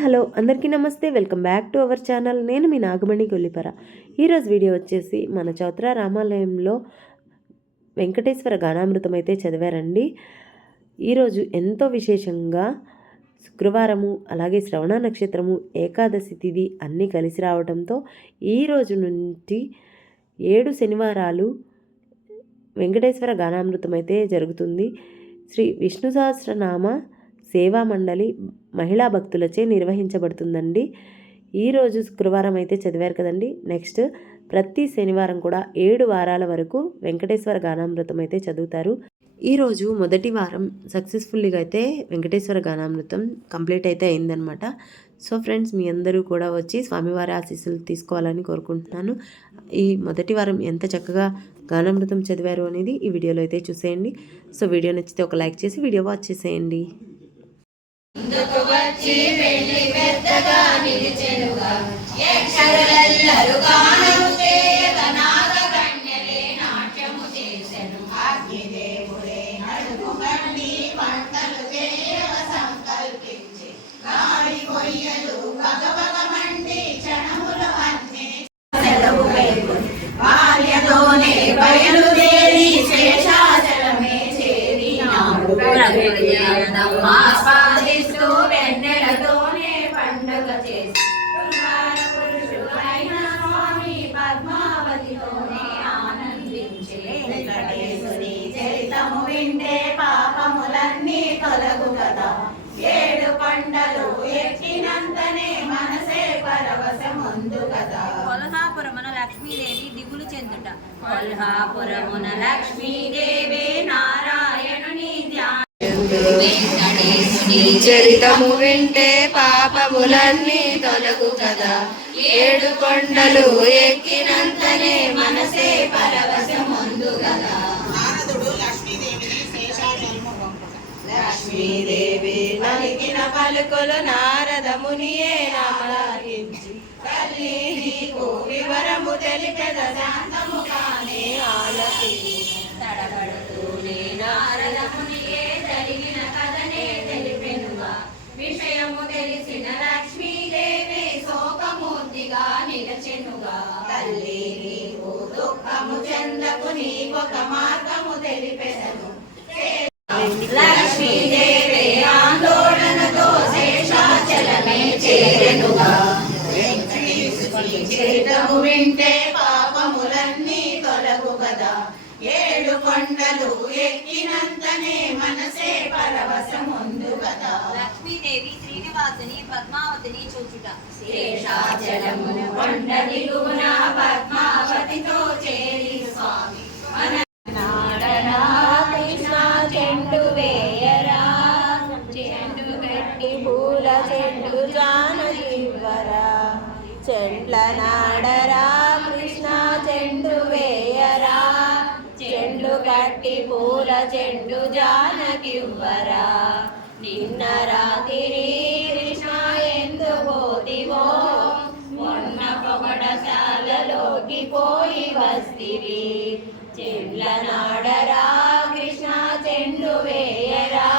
Hello. అందరికీ నమస్తే. Welcome back to our channel. నేను మీ నాగమణి గొల్లిపర. ఈరోజు వీడియో వచ్చేసి మన చౌత్ర రామాలయంలో వెంకటేశ్వర గానామృతం అయితే చదివారండి. ఈరోజు ఎంతో విశేషంగా శుక్రవారము అలాగే శ్రవణ నక్షత్రము ఏకాదశి తిథి అన్నీ కలిసి రావడంతో ఈ రోజు నుండి ఏడు శనివారాలు వెంకటేశ్వర గానామృతం అయితే జరుగుతుంది. శ్రీ విష్ణు సహస్రనామ సేవా మండలి మహిళా భక్తులచే నిర్వహించబడుతుందండి. ఈరోజు శుక్రవారం అయితే చదివారు కదండి. నెక్స్ట్ ప్రతి శనివారం కూడా ఏడు వారాల వరకు వెంకటేశ్వర గానామృతం అయితే చదువుతారు. ఈరోజు మొదటి వారం సక్సెస్ఫుల్గా అయితే వెంకటేశ్వర గానామృతం కంప్లీట్ అయితే అయిందనమాట సో ఫ్రెండ్స్ మీ అందరూ కూడా వచ్చి స్వామివారి ఆశీస్సులు తీసుకోవాలని కోరుకుంటున్నాను. ఈ మొదటి వారం ఎంత చక్కగా గానామృతం చదివారు అనేది ఈ వీడియోలో అయితే చూసేయండి. సో వీడియో నచ్చితే ఒక లైక్ చేసి వీడియో వాచ్ చేసేయండి. ముందుకు బాల్యతోనే బయలుదేరి శేషాచలమే చేరినాడు ఆస్వాదిస్తూ వెన్నెలతోనే పండుగ చేసి పురుషుడైన స్వామి పద్మావతితోనే ఆనందించే వెంకటేశుని చరితము వింటే పాపములన్నీ తొలగు కదా. ఏడు పండలు ఎక్కినంతనే మనసే పరవశముందు కదా. కొల్హాపురమున లక్ష్మీదేవి దిగులు చెందుట. కొల్హాపురమున లక్ష్మీదేవి నారాయణ చరితము వింటే పాపములన్నీ తొలగు కదా. ఏడు కొండలు ఎక్కినంతనే మనసే పరవశముందు కదా. లక్ష్మీదేవి నలిగిన పలుకులు నారదమునియే నామలాగించి తల్లి నీకు వివరము తెలిపెద శాంతము కానే ఆలకించి. నీకొక మార్గము తెలిపెదను. లక్ష్మీదేవి ఆందోళనతో శేషాచలమే చేరెనుగా వింటే పాపములన్నీ తొలగు కదా. ఏడు కొండలు ఎక్కినంతనే మనసే పరవశముందు కదా. లక్ష్మీదేవి శ్రీనివాసుని పద్మావతిని చూచుట. శేషాచలము కొండ దిగువన పద్మావతితో చేరి స్వామి. కట్టి పూల చెండు జానకివ్వరా. నిన్న రాత్రి కృష్ణ ఎందు పోతివో మొన్న పొగడశాలలోకి పోయి వస్తివి. చెండ్ల నాడరా కృష్ణ చెండు వేయరా.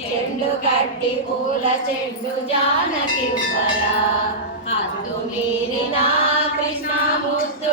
చెండు కట్టి పూల చెండు జానకివ్వరా. హద్దు మీరినా కృష్ణ ముద్దు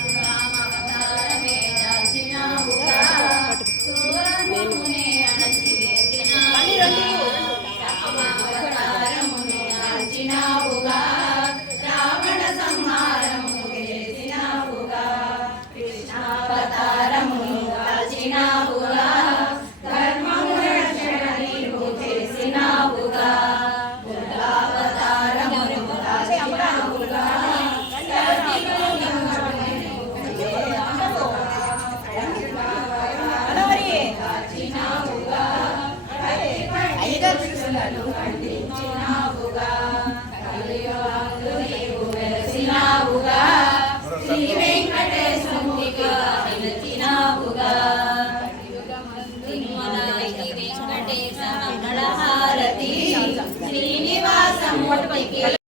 సృష్టులను ఖండించినావుగా కలియుగందు నీవు వెలసినావుగా శ్రీ వెంకటేశ్వర